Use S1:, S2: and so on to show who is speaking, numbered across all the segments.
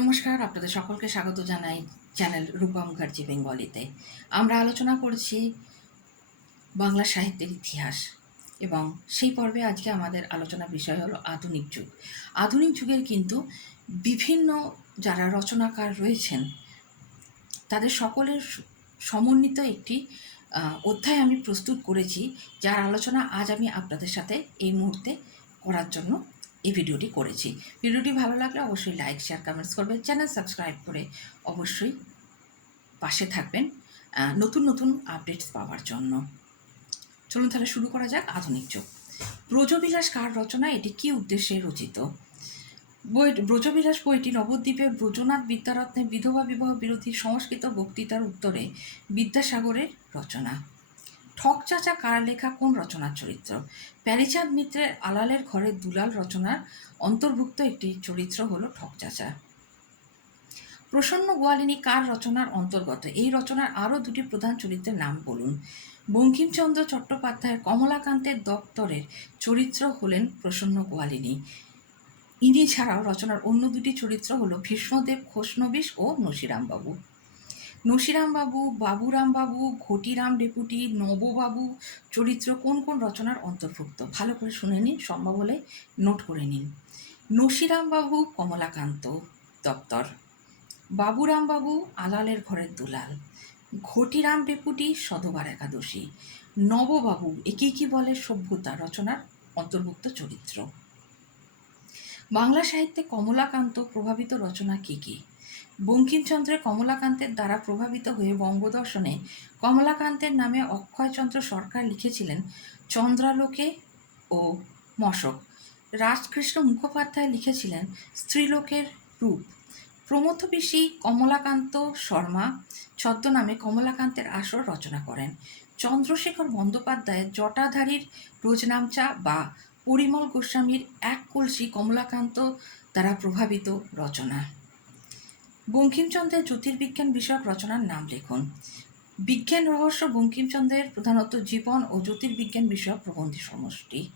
S1: নমস্কার, আপনাদের সকলকে স্বাগত জানাই চ্যানেল রূপা মুখার্জি বেঙ্গলিতে। আমরা আলোচনা করছি বাংলা সাহিত্যের ইতিহাস এবং সেই পর্বে আজকে আমাদের আলোচনা বিষয় হলো আধুনিক যুগ। আধুনিক যুগের কিন্তু বিভিন্ন যারা রচনাকার রয়েছেন, তাদের সকলের সমন্বিত একটি অধ্যায় আমি প্রস্তুত করেছি, যার আলোচনা আজ আমি আপনাদের সাথে এই মুহূর্তে করার জন্য এই ভিডিওটি করেছি। ভিডিওটি ভালো লাগলে অবশ্যই লাইক শেয়ার কমেন্টস করবেন। চ্যানেল সাবস্ক্রাইব করে অবশ্যই পাশে থাকবেন নতুন নতুন আপডেটস পাওয়ার জন্য। চলুন তাহলে শুরু করা যাক আধুনিক যুগ। ব্রজবিলাস কার রচনা? এটি কী উদ্দেশ্যে রচিত? বই ব্রজবিলাস বইটি নবদ্বীপের ব্রজনাথ বিদ্যারত্নের বিধবা বিবাহ বিরোধী সংস্কৃত বক্তৃতার উত্তরে বিদ্যাসাগরের রচনা। ঠক চাচা কার লেখা কোন রচনার চরিত্র? প্যারিচাঁদ মিত্রের আলালের ঘরের দুলাল রচনার অন্তর্ভুক্ত একটি চরিত্র হলো ঠক চাচা প্রসন্ন গোয়ালিনী কার রচনার অন্তর্গত? এই রচনার আরও দুটি প্রধান চরিত্রের নাম বলুন। বঙ্কিমচন্দ্র চট্টোপাধ্যায়ের কমলাকান্তের দপ্তরের চরিত্র হলেন প্রসন্ন গোয়ালিনী। ইনি ছাড়াও রচনার অন্য দুটি চরিত্র হলো ভীষ্মদেব খোসনবিশ ও নসিরামবাবু। নসিরামবাবু, বাবুরামবাবু, ঘটিরাম ডেপুটি, নববাবু চরিত্র কোন কোন রচনার অন্তর্ভুক্ত? ভালো করে শুনে নিন, সম্ভব হলে নোট করে নিন। নসিরামবাবু কমলাকান্ত দপ্তর। বাবুরামবাবু আলালের ঘরের দুলাল। ঘটিরাম ডেপুটি সধবার একাদশী। নববাবু একে কি বলে সভ্যতা রচনার অন্তর্ভুক্ত চরিত্র? বাংলা সাহিত্যে কমলাকান্ত প্রভাবিত রচনা কী কী? বঙ্কিমচন্দ্রের কমলাকান্তের দ্বারা প্রভাবিত হয়ে বঙ্গদর্শনে কমলাকান্তের নামে অক্ষয়চন্দ্র সরকার লিখেছিলেন চন্দ্রালোকে ও মশক। রাজকৃষ্ণ মুখোপাধ্যায় লিখেছিলেন স্ত্রীলোকের রূপ। প্রমথ কমলাকান্ত শর্মা ছদ্মনামে কমলাকান্তের আসর রচনা করেন। চন্দ্রশেখর বন্দ্যোপাধ্যায়ের জটাধারীর রোজনামচা বা পরিমল গোস্বামীর এক কলসি কমলাকান্ত দ্বারা প্রভাবিত রচনা। বঙ্কিমচন্দ্রের জ্যোতির্বিজ্ঞান বিষয়ক রচনার নাম লিখুন। বিজ্ঞান রহস্য বঙ্কিমচন্দ্রের প্রধানত জীবন ও জ্যোতির্বিজ্ঞান বিষয়ক প্রবন্ধী সমষ্টি।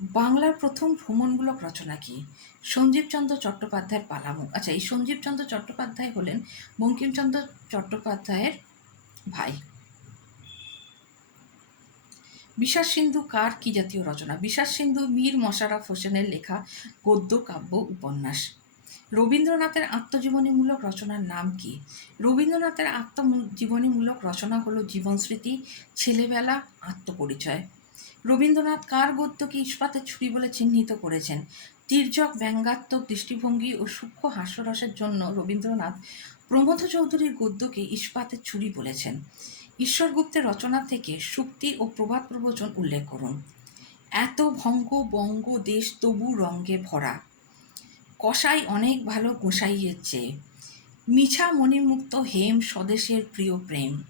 S1: বাংলার প্রথম ভ্রমণমূলক রচনা কি? সঞ্জীবচন্দ্র চট্টোপাধ্যায়ের পালামুখ আচ্ছা এই সঞ্জীবচন্দ্র চট্টোপাধ্যায় হলেন বঙ্কিমচন্দ্র চট্টোপাধ্যায়ের ভাই। বিশ্বাস সিন্ধু কার কি জাতীয় রচনা? বিশ্বাস সিন্ধু মীর মশারফ হোসেনের লেখা গদ্য কাব্য উপন্যাস। রবীন্দ্রনাথের আত্মজীবনীমূলক রচনার নাম কি? রবীন্দ্রনাথের আত্মজীবনীমূলক রচনা হলো জীবনস্মৃতি, ছেলেবেলা, আত্মপরিচয়। রবীন্দ্রনাথ কার গদ্যকে ইস্পাতের ছুরি বলে চিহ্নিত করেছেন? তীর্যক, ব্যঙ্গাত্মক, দৃষ্টিভঙ্গি ও সূক্ষ্ম হাস্যরসের জন্য রবীন্দ্রনাথ প্রমথ চৌধুরীর গদ্যকে ইস্পাতের ছুরি বলেছেন। ঈশ্বরগুপ্তের রচনা থেকে সুক্তি ও প্রবাদ প্রবচন উল্লেখ করুন। এত ভঙ্গ, বঙ্গ, দেশ তবু রঙ্গে ভরা। কষাই অনেক ভালো গোসাইয়ের চেয়ে। মিছা মণিমুক্ত হেম স্বদেশের প্রিয় প্রেম।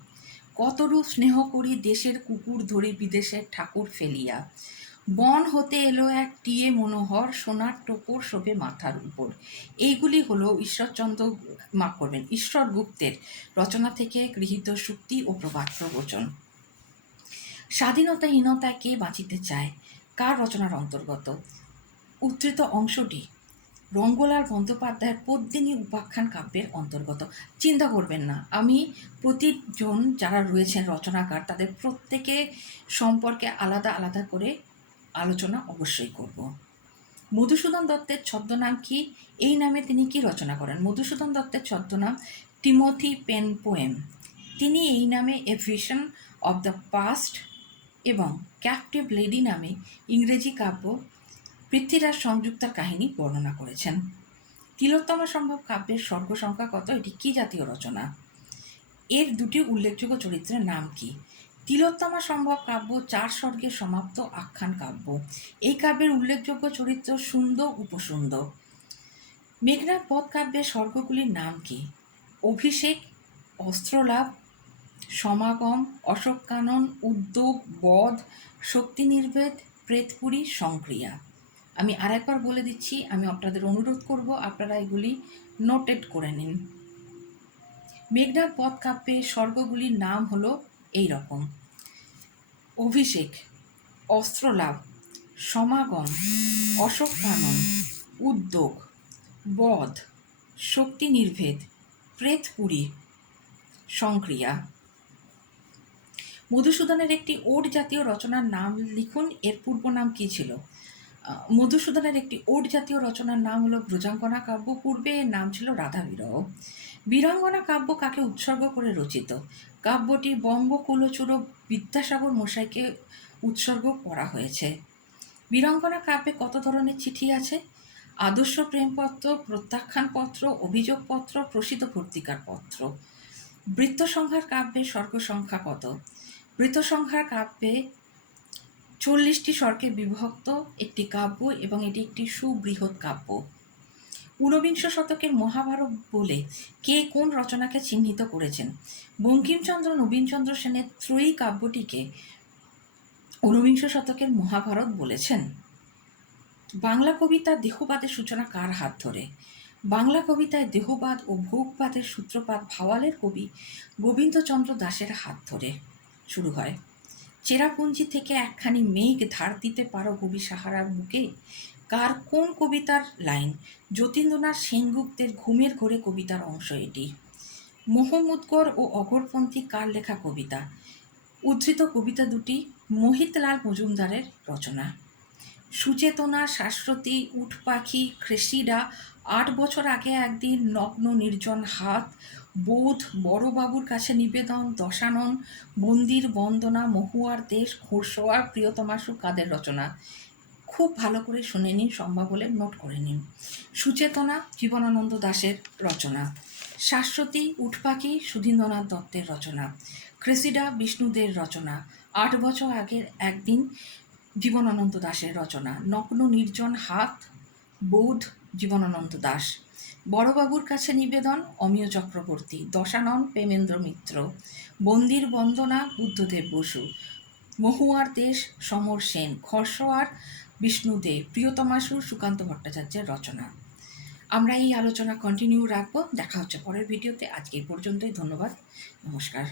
S1: কতরূপ স্নেহ করি দেশের কুকুর ধরে বিদেশের ঠাকুর ফেলিয়া। বন হতে এলো এক টিয়ে মনোহর, সোনার টোপর শোভে মাথার উপর। এইগুলি হলো ঈশ্বরচন্দ্র মাফ করবেন, ঈশ্বর গুপ্তের রচনা থেকে গৃহীত সুক্তি ও প্রবাদ প্রবচন। স্বাধীনতাহীনতায় কে বাঁচিতে চায়? কার রচনার অন্তর্গত? উদ্ধৃত অংশটি রঙ্গলাল বন্দ্যোপাধ্যায়ের পদ্মিনী উপাখ্যান কাব্যের অন্তর্গত। চিন্তা করবেন না, আমি প্রতিজন যারা রয়েছেন রচনাকার, তাদের প্রত্যেকে সম্পর্কে আলাদা আলাদা করে আলোচনা অবশ্যই করব। মধুসূদন দত্তের ছদ্মনাম কি? এই নামে তিনি কি রচনা করেন? মধুসূদন দত্তের ছদ্মনাম টিমোথি পেন পোয়েম। তিনি এই নামে a vision of the past এবং ক্যাপটিভ লেডি নামে ইংরেজি কাব্য পৃথ্বীরাজ সংযুক্তার কাহিনী বর্ণনা করেছেন। তিলোত্তমা সম্ভব কাব্যের স্বর্গ সংখ্যা কত, এটি কি জাতীয় রচনা? এর দুটি উল্লেখযোগ্য চরিত্রের নাম কি? তিলোত্তমা সম্ভব কাব্য, চার স্বর্গে সমাপ্ত আখ্যান কাব্য। এই কাব্যের উল্লেখযোগ্য চরিত্র সুন্দর উপসুন্দ। মেঘনাথ পথ কাব্যের স্বর্গগুলির নাম কি? অভিষেক, অস্ত্রলাভ, সমাগম অশোক কানন উদ্যোগ, বধ, শক্তি নির্ভেদ প্রেতপুরী, সংক্রিয়া। আমি আরেকবার বলে দিচ্ছি, আমি আপনাদের অনুরোধ করব আপনারা এগুলি নোটেড করে নিন। মেঘনাথ পথ কাব্যে স্বর্গগুলির নাম হলো এই রকম অভিষেক, অস্ত্রলাভ, সমাগম অশোক কানন উদ্যোগ, বধ, শক্তি নির্ভেদ, প্রেতপুরী, সংক্রিয়া। মধুসূদনের একটি ওট জাতীয় রচনার নাম লিখুন, এর পূর্ব নাম কী ছিল? মধুসূদনের একটি ওট জাতীয় রচনার নাম হলো ব্রজাঙ্গনা কাব্য। পূর্বে এর নাম ছিল রাধা বিরহ। বীরাঙ্গনা কাব্য কাকে উৎসর্গ করে রচিত? কাব্যটি বঙ্গকুলচূড় বিদ্যাসাগর মশাইকে উৎসর্গ করা হয়েছে। বীরাঙ্গনা কাব্যে কত ধরনের চিঠি আছে? আদর্শ প্রেমপত্র, প্রত্যাখ্যানপত্র, অভিযোগপত্র, প্রসিদ্ধ ভর্তিকার পত্র। বৃত্তসংহার কাব্যে স্বর্গ সংখ্যা কত? বৃত্তসংহার কাব্যে চল্লিশটি স্বর্গে বিভক্ত, একটি কাব্য এবং এটি একটি সুবৃহৎ কাব্য। ঊনবিংশ শতকের মহাভারত বলে কে কোন রচনাকে চিহ্নিত করেছেন? বঙ্কিমচন্দ্র, নবীনচন্দ্র সেনের ত্রয়ী কাব্যটিকে ঊনবিংশ শতকের মহাভারত বলেছেন। বাংলা কবিতা দেহবাদের সূচনা কার হাত ধরে? বাংলা কবিতায় দেহবাদ ও ভোগবাদের সূত্রপাত ভাওয়ালের কবি গোবিন্দচন্দ্র দাসের হাত ধরে। শুরু হয়। চেরাপুঞ্জি থেকে একখানি মেঘ ধার দিতে পারো কবি সাহারার বুকে কার কোন কবিতার লাইন? যতীন্দ্রনাথ সেনগুপ্তের ঘুমের ঘোরে কবিতার অংশ এটি। মোহাম্মদকর ও অগরপন্থী কার লেখা কবিতা? উদ্ধৃত কবিতা দুটি মোহিতলাল মজুমদারের রচনা। সুচেতনা, শাশ্বতী উঠ পাখি ক্রেসিডা আট বছর আগে একদিন নগ্ন নির্জন হাত বোধ, বড়বাবুর কাছে নিবেদন, দশানন, মন্দির বন্দনা, মহুয়ার দেশ ঘোষোয়ার প্রিয়তমাসু, কাদের রচনা। খুব ভালো করে শুনে নিন, সম্ভব হলে নোট করে নিন। সুচেতনা, জীবনানন্দ দাশের রচনা। শাশ্বতী উঠপাখি সুধীন্দ্রনাথ দত্তের রচনা। ক্রেসিডা, বিষ্ণুদের রচনা। আট বছর আগের একদিন, জীবনানন্দ দাশের রচনা। নগ্ন, নির্জন, হাত, বোধ জীবনানন্দ দাস। বড়বাবুর কাছে নিবেদন, অমিয় চক্রবর্তী, দশানন প্রেমেন্দ্র মিত্র, বন্দির বন্দনা বুদ্ধদেব বসু, মহুয়ার দেশ সমর সেন খরসোয়ার বিষ্ণুদেব প্রিয়তমাসু সুকান্ত ভট্টাচার্যের রচনা। আমরা এই আলোচনা কন্টিনিউ রাখব। দেখা হচ্ছে পরের ভিডিওতে। আজকে এই পর্যন্তই। ধন্যবাদ। নমস্কার।